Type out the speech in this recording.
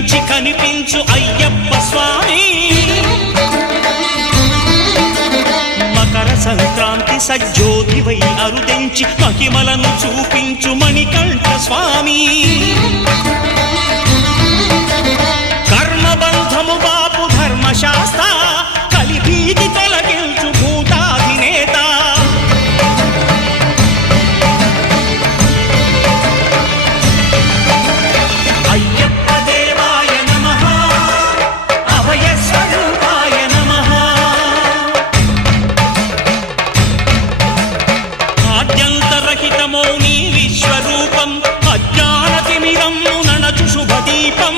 కనిపించి కనిపించు అయ్యప్ప స్వామి మకర సంక్రాంతి సజ్జోతివై అరుదించి మహిమలను చూపించు మణికంఠ స్వామి కర్మబంధము బాపు ధర్మశాస్త్ర కలిభీతి తొలగించు భూతాధినేత అయ్యప్ప దేవాయ నమః అభయ స్వరూపాయ నమః ఆద్యంతరహితమో నీ విశ్వరూపం అజ్ఞానతిమిరము నణచు శుభదీపం